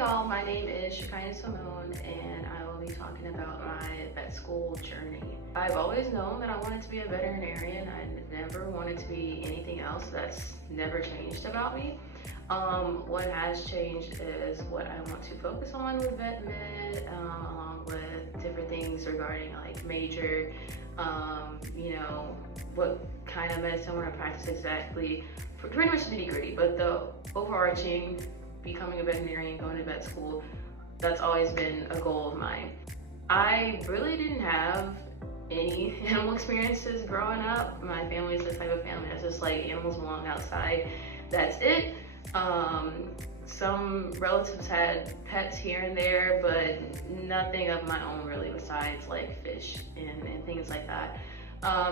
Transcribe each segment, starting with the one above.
y'all, my name is Shakina Simone and I will be talking about my vet school journey. I've always known that I wanted to be a veterinarian. I never wanted to be anything else. That's never changed about me. What has changed is what I want to focus on with vet med, along with different things regarding like major, what kind of medicine I want to practice exactly, pretty much nitty gritty, but the overarching becoming a veterinarian, going to vet school, that's always been a goal of mine. I really didn't have any animal experiences growing up. My family is the type of family that's just like animals belong outside, that's it. Some relatives had pets here and there, but nothing of my own really besides like fish and things like that.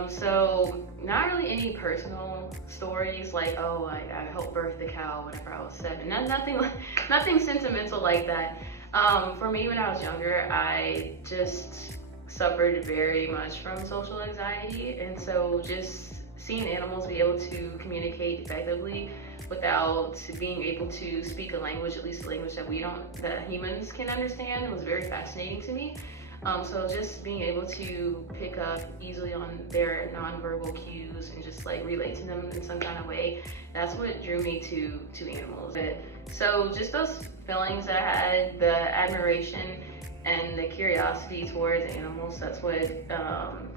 So not really any personal stories like, oh, I helped birth the cow whenever I was 7. Nothing sentimental like that. For me, when I was younger, I just suffered very much from social anxiety, and so just seeing animals be able to communicate effectively without being able to speak a language, at least a language that humans can understand, was very fascinating to me. So just being able to pick up easily on their nonverbal cues and just like relate to them in some kind of way, that's what drew me to animals. So just those feelings that I had, the admiration and the curiosity towards animals, that's what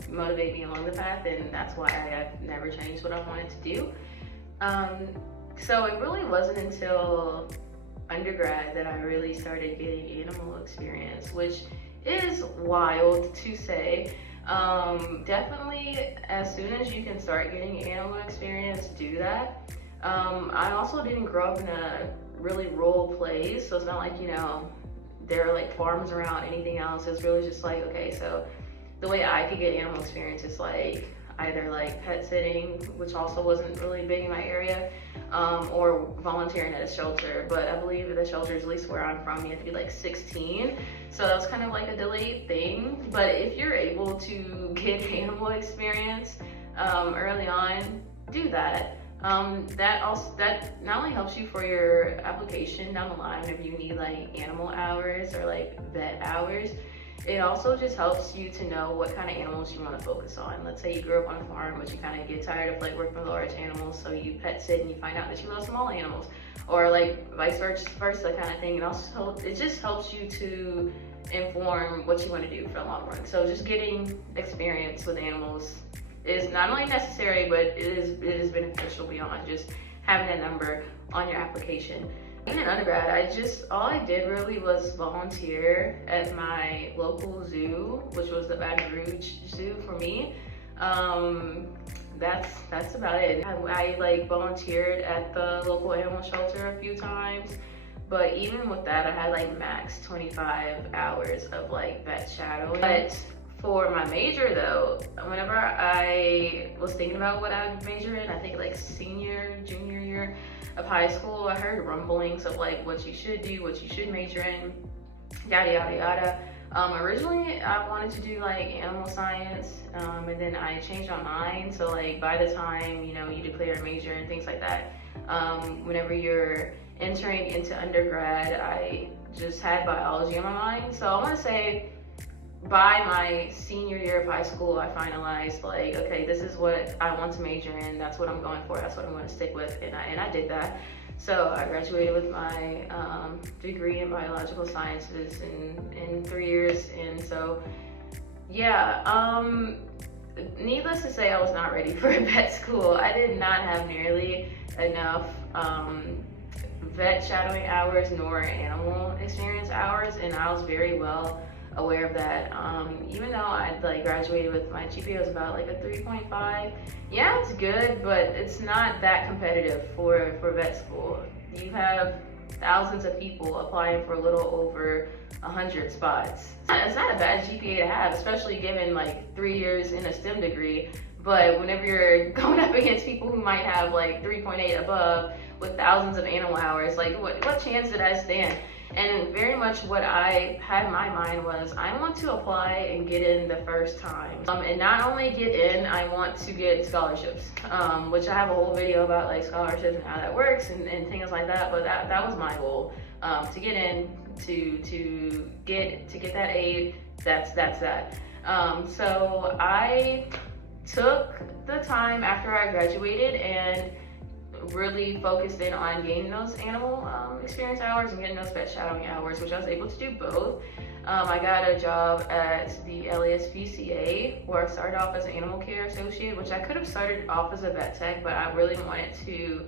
motivated me along the path, and that's why I've never changed what I wanted to do. So it really wasn't until undergrad that I really started getting animal experience, which is wild to say. Definitely as soon as you can start getting animal experience, do that. I also didn't grow up in a really rural place, so it's not like, there are like farms around, anything else. It's really just like, okay, so the way I could get animal experience is like either like pet sitting, which also wasn't really big in my area, or volunteering at a shelter. But I believe at the shelters, at least where I'm from, you have to be like 16. So that was kind of like a delayed thing. But if you're able to get animal experience early on, do that. That not only helps you for your application down the line if you need like animal hours or like vet hours, it also just helps you to know what kind of animals you want to focus on. Let's say you grew up on a farm, but you kind of get tired of like working with large animals, so you pet sit and you find out that you love small animals, or like vice versa kind of thing. And also it just helps you to inform what you want to do for the long run. So just getting experience with animals is not only necessary, but it is beneficial beyond just having a number on your application. In undergrad, all I did really was volunteer at my local zoo, which was the Baton Rouge Zoo for me. That's about it. I like volunteered at the local animal shelter a few times, but even with that, I had like max 25 hours of like vet shadowing. But for my major though, whenever I was thinking about what I would major in, I think like junior year of high school, I heard rumblings of like what you should do, what you should major in, yada yada yada. Originally I wanted to do like animal science, and then I changed my mind. So like by the time you declare a major and things like that, whenever you're entering into undergrad, I just had biology on my mind. So I want to say by my senior year of high school, I finalized like, okay, this is what I want to major in. That's what I'm going for. That's what I'm going to stick with. And I did that. So I graduated with my degree in biological sciences in 3 years. And so, yeah, needless to say, I was not ready for vet school. I did not have nearly enough vet shadowing hours nor animal experience hours. And I was very well aware of that. Even though I like graduated with my GPA was about like a 3.5. Yeah, it's good, but it's not that competitive for vet school. You have thousands of people applying for a little over 100 spots. It's not a bad GPA to have, especially given like 3 years in a STEM degree. But whenever you're going up against people who might have like 3.8 above with thousands of animal hours, like what chance did I stand? And very much what I had in my mind was, I want to apply and get in the first time. And not only get in, I want to get scholarships, which I have a whole video about like scholarships and how that works and things like that. But that was my goal, to get in, to get that aid. That's that. So I took the time after I graduated and really focused in on gaining those animal experience hours and getting those vet shadowing hours, which I was able to do both. I got a job at the LASPCA where I started off as an animal care associate, which I could have started off as a vet tech, but I really wanted to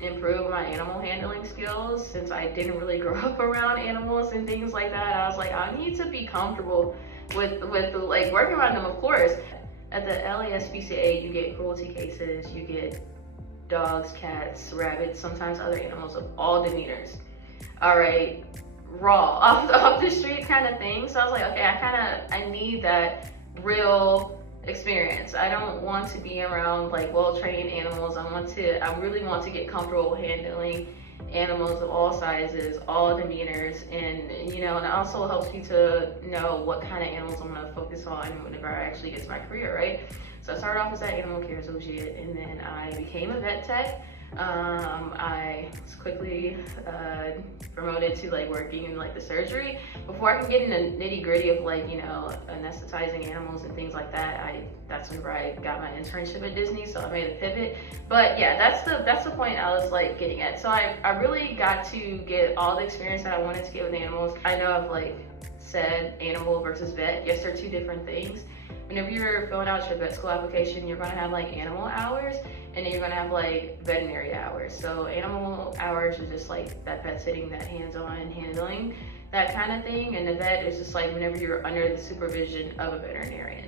improve my animal handling skills since I didn't really grow up around animals and things like that. I was like, I need to be comfortable with like working around them, of course. At the LASPCA, you get cruelty cases, you get dogs, cats, rabbits, sometimes other animals of all demeanors. All right, raw, off the street kind of thing. So I was like, okay, I need that real experience. I don't want to be around like well-trained animals. I really want to get comfortable handling animals of all sizes, all demeanors, and and it also helps me to know what kind of animals I'm going to focus on whenever I actually get to my career, right? So I started off as that animal care associate, and then I became a vet tech. I was quickly promoted to like working in like the surgery. Before I can get in the nitty gritty of like anesthetizing animals and things like that, that's whenever I got my internship at Disney, so I made a pivot. But yeah, that's the point I was like getting at. So I really got to get all the experience that I wanted to get with animals. I know I've like said animal versus vet. Yes, they're two different things. Whenever you're filling out your vet school application, you're going to have like animal hours, and then you're going to have like veterinary hours. So animal hours are just like that pet sitting, that hands-on handling, that kind of thing. And the vet is just like whenever you're under the supervision of a veterinarian.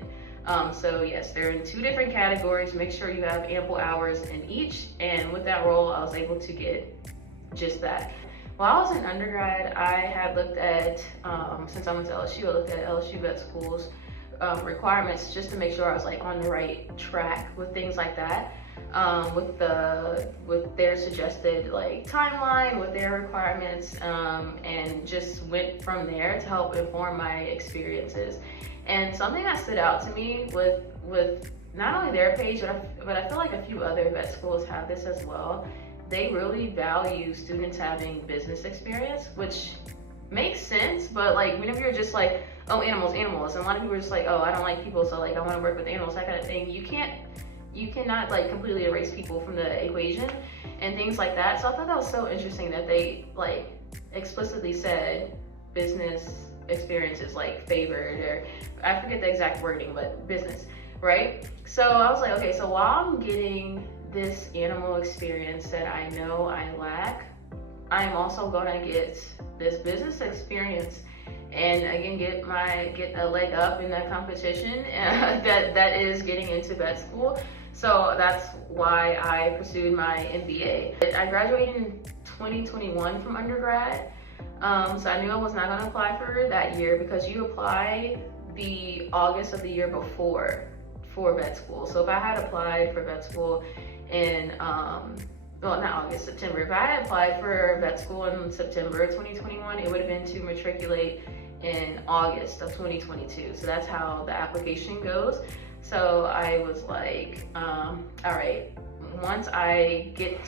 So yes, they're in two different categories. Make sure you have ample hours in each. And with that role, I was able to get just that. While I was in undergrad, I had looked at, since I went to LSU, I looked at LSU vet schools requirements just to make sure I was like on the right track with things like that, with their suggested like timeline, with their requirements, and just went from there to help inform my experiences. And something that stood out to me with not only their page, but I feel like a few other vet schools have this as well. They really value students having business experience, which makes sense, but like whenever you're just like, oh, animals, and a lot of people are just like, oh, I don't like people, so like I want to work with animals, that kind of thing. You cannot like completely erase people from the equation and things like that. So I thought that was so interesting that they like explicitly said business experience is like favored, or I forget the exact wording, but business, right? So I was like, okay, so while I'm getting this animal experience that I know I lack, I'm also gonna get this business experience and again get a leg up in that competition that is getting into vet school. So that's why I pursued my MBA. I graduated in 2021 from undergrad, so I knew I was not going to apply for that year because you apply the August of the year before for vet school. So if I had applied for vet school in well, not August, September. If I had applied for vet school in September 2021, it would have been to matriculate in August of 2022. So that's how the application goes. So I was like, all right, once I get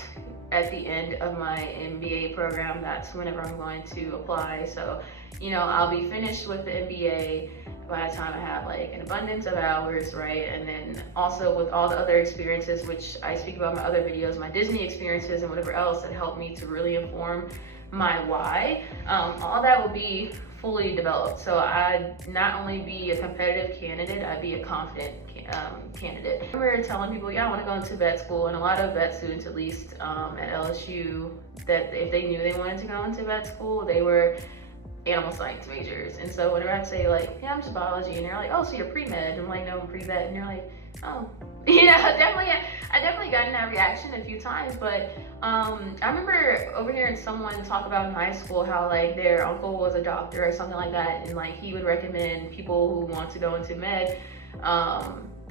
at the end of my MBA program, that's whenever I'm going to apply. So, I'll be finished with the MBA by the time I have like an abundance of hours, right? And then also with all the other experiences, which I speak about in my other videos, my Disney experiences and whatever else that helped me to really inform my why, all that will be fully developed. So I'd not only be a competitive candidate, I'd be a confident candidate. I remember telling people, yeah, I want to go into vet school, and a lot of vet students, at least at LSU, that if they knew they wanted to go into vet school, they were animal science majors. And so whenever I'd say like, yeah, I'm just biology, and they're like, oh, so you're pre-med? I'm like, no, I'm pre-vet. And they're like, oh. I definitely gotten that reaction a few times, but I remember overhearing someone talk about in high school how like their uncle was a doctor or something like that, and like he would recommend people who want to go into med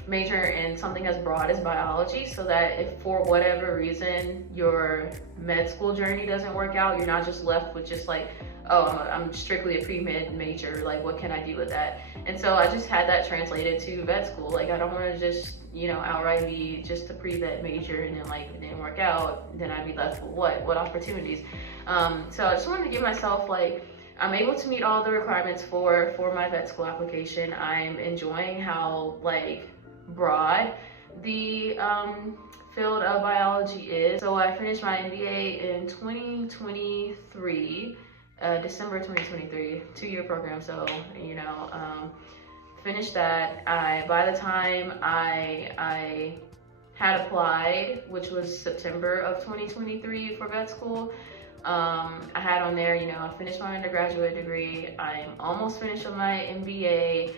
major in something as broad as biology, so that if for whatever reason your med school journey doesn't work out, you're not just left with just like, oh, I'm strictly a pre-med major, like what can I do with that? And so I just had that translated to vet school. Like I don't want to just, outright be just a pre-vet major and then like if it didn't work out, then I'd be left with what opportunities? So I just wanted to give myself like, I'm able to meet all the requirements for my vet school application. I'm enjoying how like broad the field of biology is. So I finished my MBA in 2023, December 2023, 2-year program. So, you know, finished that. By the time I had applied, which was September of 2023 for vet school, I had on there, you know, I finished my undergraduate degree. I'm almost finished with my MBA.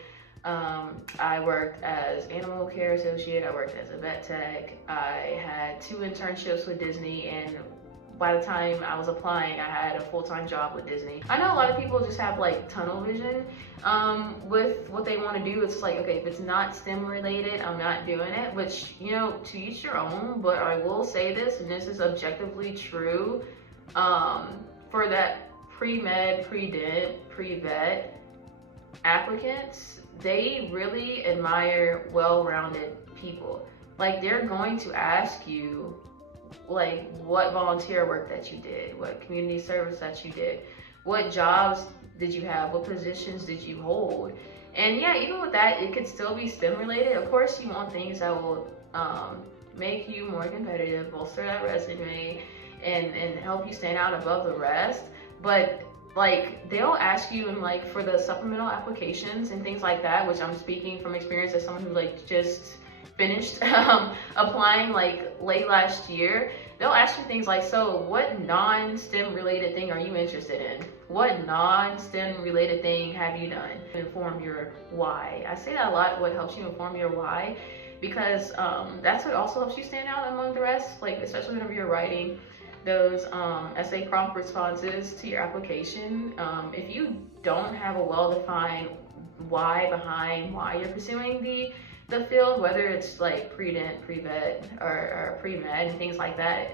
I worked as animal care associate. I worked as a vet tech. I had 2 internships with Disney, and by the time I was applying, I had a full-time job with Disney. I know a lot of people just have like tunnel vision with what they want to do. It's like, okay, if it's not STEM related, I'm not doing it, which, you know, to each your own, but I will say this, and this is objectively true, for that pre-med, pre-dent, pre-vet applicants, they really admire well-rounded people. Like, they're going to ask you like what volunteer work that you did, what community service that you did, what jobs did you have, what positions did you hold. And yeah, even with that, it could still be STEM related. Of course, you want things that will make you more competitive, bolster that resume, and help you stand out above the rest. But like, they'll ask you in like for the supplemental applications and things like that, which I'm speaking from experience as someone who like just finished applying like late last year. They'll ask you things like, so what non-STEM related thing are you interested in? What non-STEM related thing have you done? Inform your why. I say that a lot, what helps you inform your why, because that's what also helps you stand out among the rest, like especially whenever you're writing those essay prompt responses to your application. If you don't have a well-defined why behind why you're pursuing the field, whether it's like pre-dent, pre-vet, or pre-med and things like that,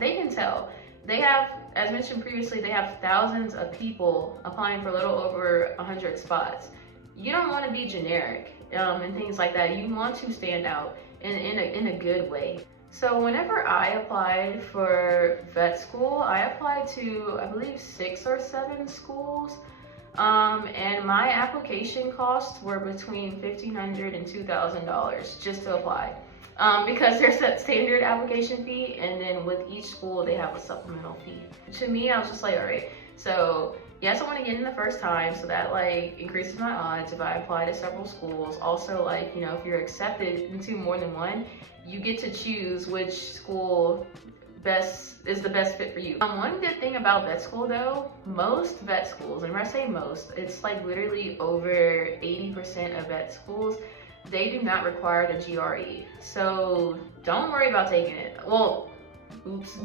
they can tell. They have, as mentioned previously, they have thousands of people applying for a little over 100 spots. You don't want to be generic and things like that. You want to stand out in a good way. So whenever I applied for vet school, I applied to, I believe, 6 or 7 schools. And my application costs were between $1,500 and $2,000 just to apply. Because there's that standard application fee, and then with each school they have a supplemental fee. To me, I was just like, all right, so yes, I want to get in the first time, so that like increases my odds if I apply to several schools. Also, like, you know, if you're accepted into more than one, you get to choose which school is the best fit for you. One good thing about vet school though, most vet schools, and when I say most, it's like literally over 80% of vet schools, they do not require the GRE. So don't worry about taking it. Well, oops,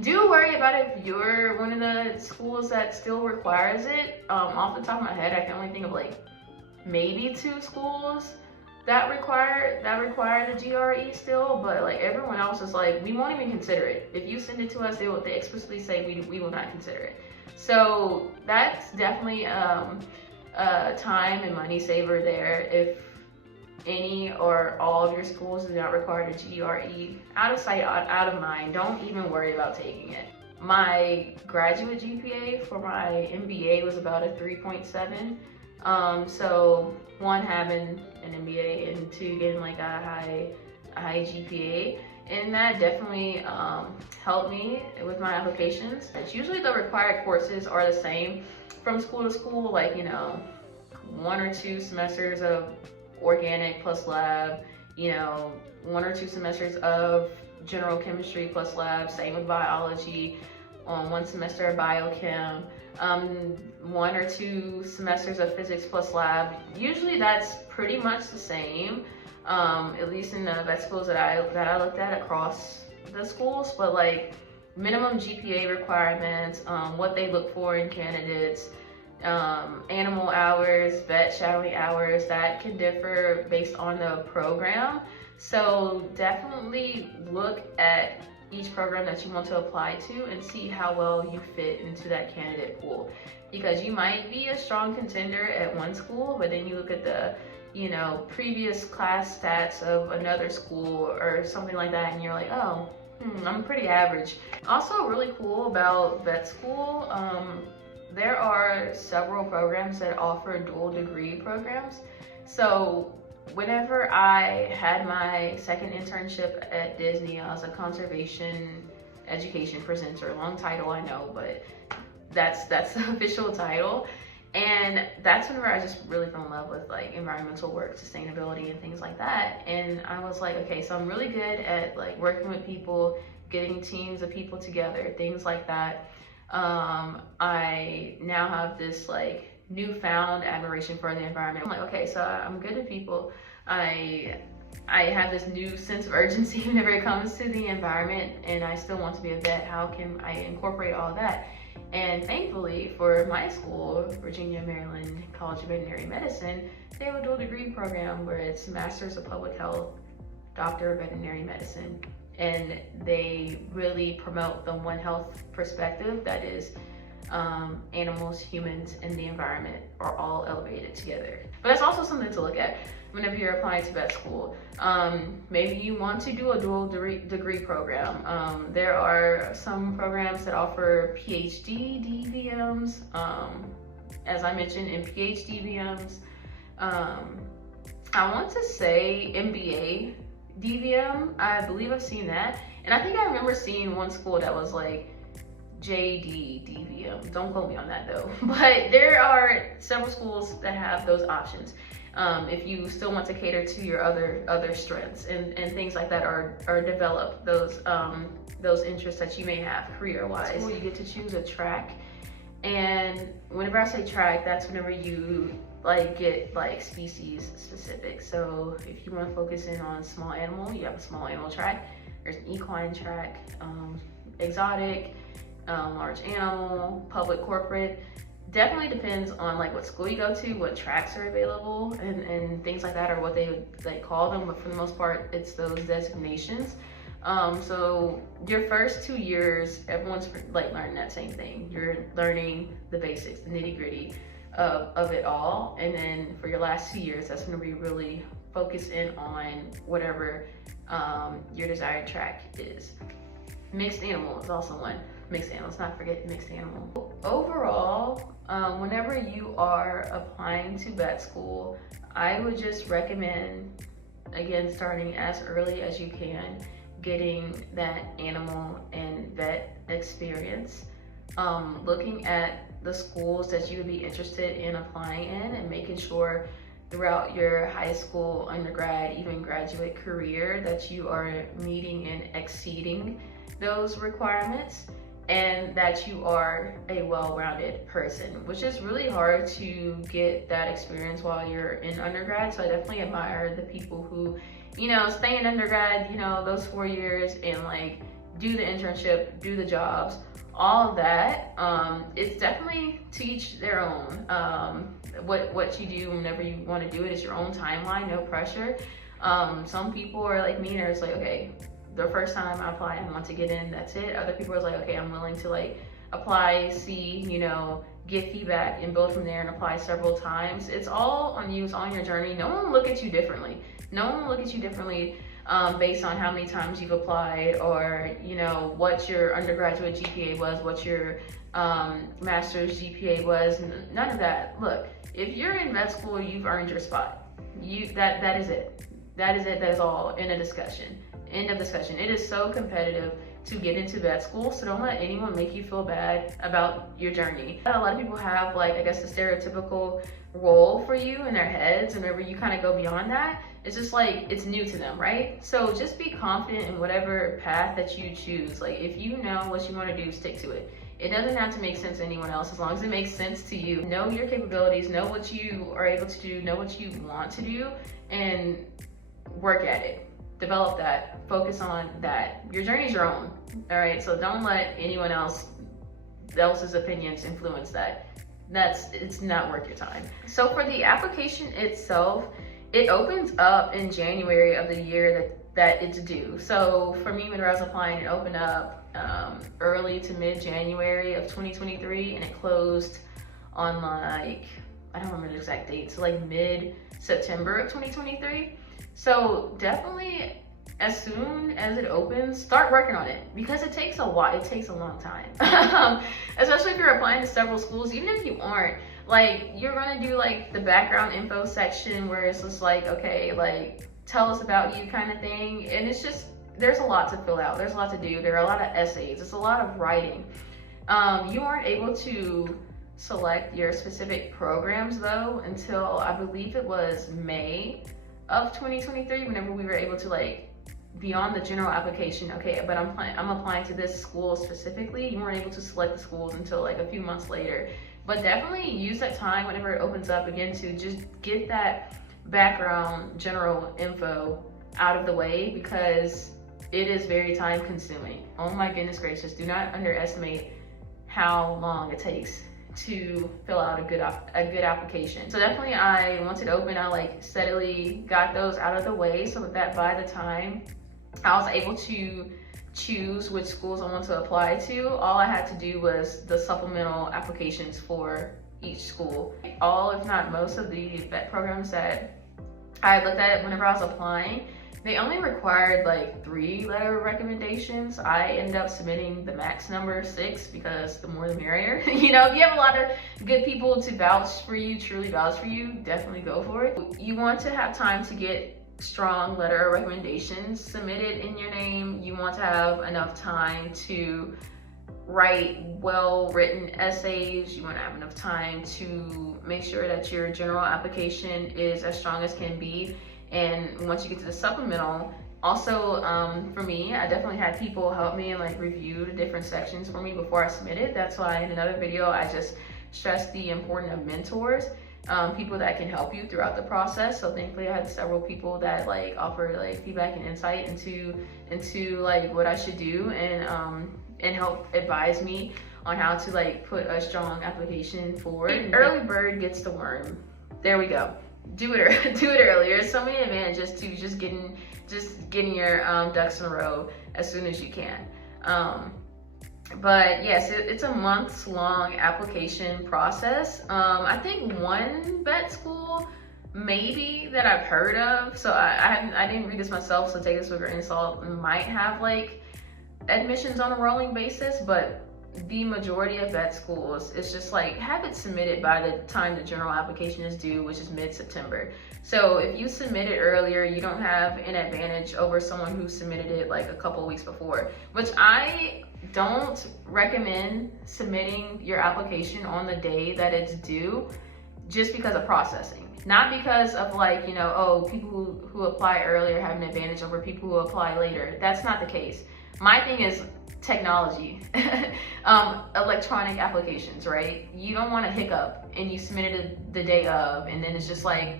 do worry about it if you're one of the schools that still requires it. Off the top of my head, I can only think of like maybe 2 schools that require the GRE still, but like everyone else is like, we won't even consider it. If you send it to us, they explicitly say we will not consider it. So that's definitely a time and money saver there. If any or all of your schools do not require the GRE, out of sight, out of mind, don't even worry about taking it. My graduate GPA for my MBA was about a 3.7. So 1, having an MBA, and 2, getting like a high GPA, and that definitely helped me with my applications. It's usually the required courses are the same from school to school, like, you know, 1 or 2 semesters of organic plus lab, you know, 1 or 2 semesters of general chemistry plus lab, same with biology, 1 semester of biochem, 1 or 2 semesters of physics plus lab. Usually that's pretty much the same, at least in the vet schools that I looked at across the schools. But like minimum GPA requirements, what they look for in candidates, animal hours, vet shadowing hours, that can differ based on the program. So definitely look at each program that you want to apply to and see how well you fit into that candidate pool, because you might be a strong contender at one school, but then you look at the, you know, previous class stats of another school or something like that, and you're like, oh, I'm pretty average. Also really cool about vet school, there are several programs that offer dual degree programs. So whenever I had my second internship at Disney, I was a conservation education presenter. Long title, I know, but that's the official title. And that's whenever I just really fell in love with like environmental work, sustainability, and things like that. And I was like, okay, so I'm really good at like working with people, getting teams of people together, things like that. I now have this like newfound admiration for the environment. I'm like, okay, so I'm good with people. I have this new sense of urgency whenever it comes to the environment, and I still want to be a vet. How can I incorporate all of that? And thankfully for my school, Virginia Maryland College of Veterinary Medicine, they have a dual degree program where it's Masters of Public Health, Doctor of Veterinary Medicine. And they really promote the One Health perspective, that is animals, humans, and the environment are all elevated together. But that's also something to look at whenever you're applying to vet school. Maybe you want to do a dual degree program. There are some programs that offer PhD DVMs, as I mentioned, in PhD DVMs. I want to say MBA DVM, I believe I've seen that. And I think I remember seeing one school that was like JD DVM. Don't quote me on that though. But there are several schools that have those options. If you still want to cater to your other strengths and things like that, or develop those interests that you may have career-wise. You get to choose a track. And whenever I say track, that's whenever you like get like species specific. So if you want to focus in on small animal, you have a small animal track. There's an equine track, exotic, large animal, public, corporate. Definitely depends on like what school you go to, what tracks are available, and things like that, or what they like call them. But for the most part, it's those designations. So your first 2 years, everyone's like learning that same thing. You're learning the basics, the nitty gritty of it all. And then for your last 2 years, that's when we really focus in on whatever your desired track is. Mixed animal is also one. Mixed animal, let's not forget mixed animal. Overall, whenever you are applying to vet school, I would just recommend, again, starting as early as you can, getting that animal and vet experience, looking at the schools that you would be interested in applying in, and making sure throughout your high school, undergrad, even graduate career that you are meeting and exceeding those requirements, and that you are a well-rounded person, which is really hard to get that experience while you're in undergrad. So I definitely admire the people who, you know, stay in undergrad, you know, those 4 years, and like do the internship, do the jobs, all of that. It's definitely to each their own. What you do whenever you want to do it is your own timeline, no pressure. Some people are like me, and it's like, okay, the first time I apply, I want to get in, that's it. Other people are like, okay, I'm willing to like apply, see, you know, get feedback and build from there and apply several times. It's all on you, it's on your journey. No one will look at you differently. No one will look at you differently based on how many times you've applied, or, you know, what your undergraduate GPA was, what your master's GPA was, none of that. Look, if you're in vet school, you've earned your spot. That is it. That is it, that is all in a discussion. End of discussion. It is so competitive to get into vet school, so don't let anyone make you feel bad about your journey. A lot of people have, like, I guess, the stereotypical role for you in their heads, and whenever you kind of go beyond that, it's just like, it's new to them, right? So just be confident in whatever path that you choose. Like, if you know what you want to do, stick to it. It doesn't have to make sense to anyone else, as long as it makes sense to you. Know your capabilities, know what you are able to do, know what you want to do, and work at it. Develop that, focus on that. Your journey is your own, all right? So don't let anyone else's opinions influence that. It's not worth your time. So for the application itself, it opens up in January of the year that it's due. So for me, when I was applying, it opened up early to mid-January of 2023, and it closed on like, I don't remember the exact date, so like mid-September of 2023. So definitely as soon as it opens, start working on it, because it takes a while. It takes a long time. Especially if you're applying to several schools. Even if you aren't, like, you're gonna do like the background info section where it's just like, okay, like, tell us about you kind of thing. And it's just, there's a lot to fill out. There's a lot to do. There are a lot of essays. It's a lot of writing. You aren't able to select your specific programs though until I believe it was May of 2023, whenever we were able to like be on the general application. Okay, but I'm applying to this school specifically. You weren't able to select the schools until like a few months later. But definitely use that time whenever it opens up again to just get that background general info out of the way, because it is very time consuming. Oh my goodness gracious, do not underestimate how long it takes to fill out a good application. So definitely, once it opened, I like steadily got those out of the way so that by the time I was able to choose which schools I want to apply to, all I had to do was the supplemental applications for each school. All, if not most, of the vet programs that I looked at whenever I was applying, they only required like 3 letter recommendations. I ended up submitting the max number 6, because the more the merrier. You know, if you have a lot of good people to vouch for you, truly vouch for you, definitely go for it. You want to have time to get strong letter of recommendations submitted in your name. You want to have enough time to write well-written essays. You want to have enough time to make sure that your general application is as strong as can be. And once you get to the supplemental, also for me, I definitely had people help me and like review the different sections for me before I submitted. That's why in another video, I just stressed the importance of mentors, people that can help you throughout the process. So thankfully, I had several people that like offered like feedback and insight into like what I should do, and help advise me on how to like put a strong application forward. Early bird gets the worm. There we go. Do it earlier. There's so many advantages to just getting your ducks in a row as soon as you can. But yes, it's a months long application process. I think one vet school maybe that I've heard of, so I didn't read this myself, so take this with a grain of salt, might have like admissions on a rolling basis, but the majority of vet schools, it's just like have it submitted by the time the general application is due, which is mid-September. So if you submit it earlier, you don't have an advantage over someone who submitted it like a couple weeks before, which I don't recommend submitting your application on the day that it's due, just because of processing. Not because of like, you know, oh, people who apply earlier have an advantage over people who apply later. That's not the case. My thing is technology, electronic applications, right? You don't want to hiccup and you submitted it the day of, and then it's just like,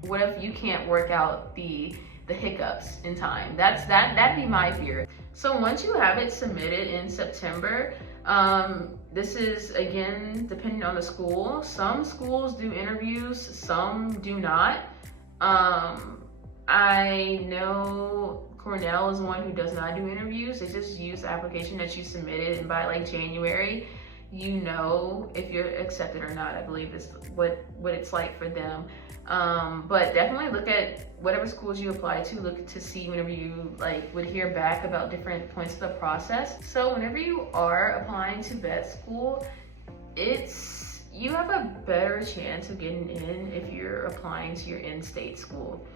what if you can't work out the hiccups in time? That'd be my fear. So once you have it submitted in September, this is again depending on the school. Some schools do interviews, some do not. I know Cornell is one who does not do interviews. They just use the application that you submitted, and by like January, you know if you're accepted or not. I believe is what it's like for them. But definitely look at whatever schools you apply to, look to see whenever you like would hear back about different points of the process. So whenever you are applying to vet school, you have a better chance of getting in if you're applying to your in-state school.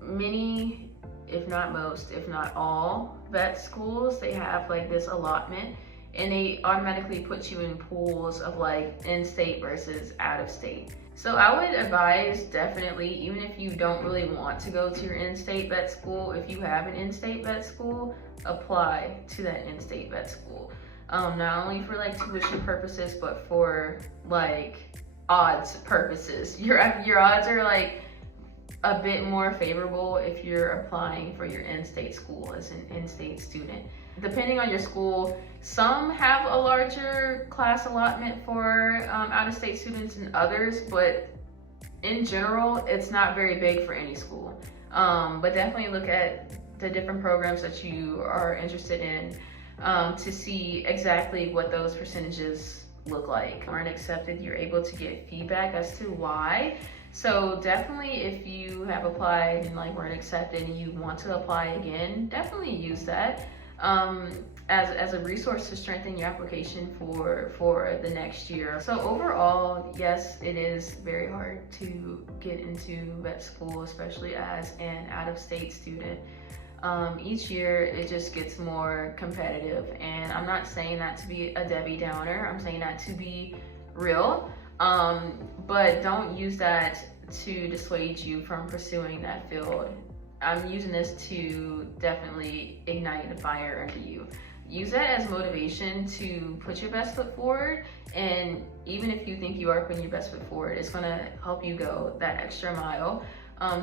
Many, if not most, if not all vet schools, they have like this allotment, and they automatically put you in pools of like in-state versus out-of-state. So I would advise definitely, even if you don't really want to go to your in-state vet school, if you have an in-state vet school, apply to that in-state vet school. Not only for like tuition purposes, but for like odds purposes. Your odds are like a bit more favorable if you're applying for your in-state school as an in-state student. Depending on your school, some have a larger class allotment for out-of-state students than others, but in general, it's not very big for any school. But definitely look at the different programs that you are interested in to see exactly what those percentages look like. Aren't accepted, you're able to get feedback as to why. So definitely if you have applied and like weren't accepted and you want to apply again, definitely use that as a resource to strengthen your application for the next year. So overall, yes, it is very hard to get into vet school, especially as an out-of-state student. Each year it just gets more competitive, and I'm not saying that to be a Debbie Downer. I'm saying that to be real, but don't use that to dissuade you from pursuing that field. I'm using this to definitely ignite the fire under you. Use that as motivation to put your best foot forward, and even if you think you are putting your best foot forward, it's going to help you go that extra mile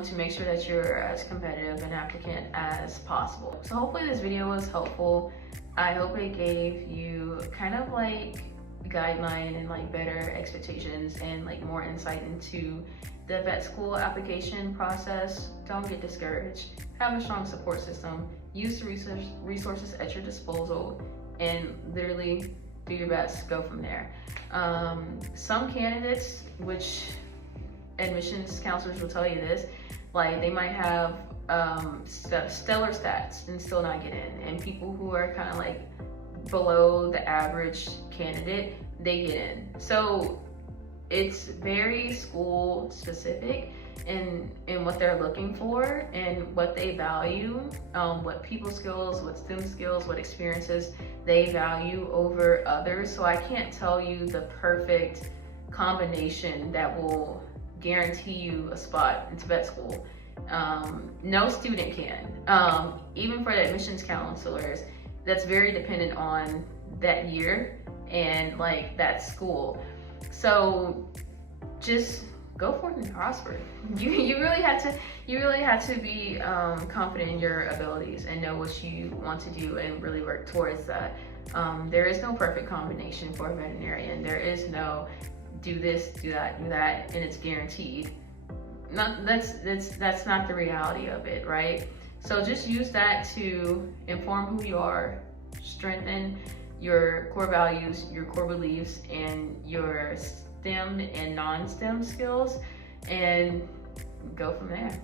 to make sure that you're as competitive an applicant as possible. So hopefully this video was helpful. I hope it gave you kind of like guideline and like better expectations and like more insight into the vet school application process. Don't get discouraged. Have a strong support system. Use the resources at your disposal and literally do your best. Go from there. Some candidates, which admissions counselors will tell you this, like they might have stellar stats and still not get in, and people who are kind of like below the average candidate, they get in. So it's very school specific in what they're looking for and what they value, what people skills, what STEM skills, what experiences they value over others. So I can't tell you the perfect combination that will guarantee you a spot into vet school. No student can. Even for the admissions counselors, that's very dependent on that year and like that school. So just go forth and prosper. You really have to be confident in your abilities and know what you want to do and really work towards that. There is no perfect combination for a veterinarian. There is no do this, do that, and it's guaranteed. That's not the reality of it, right? So just use that to inform who you are, strengthen your core values, your core beliefs, and your STEM and non-STEM skills, and go from there.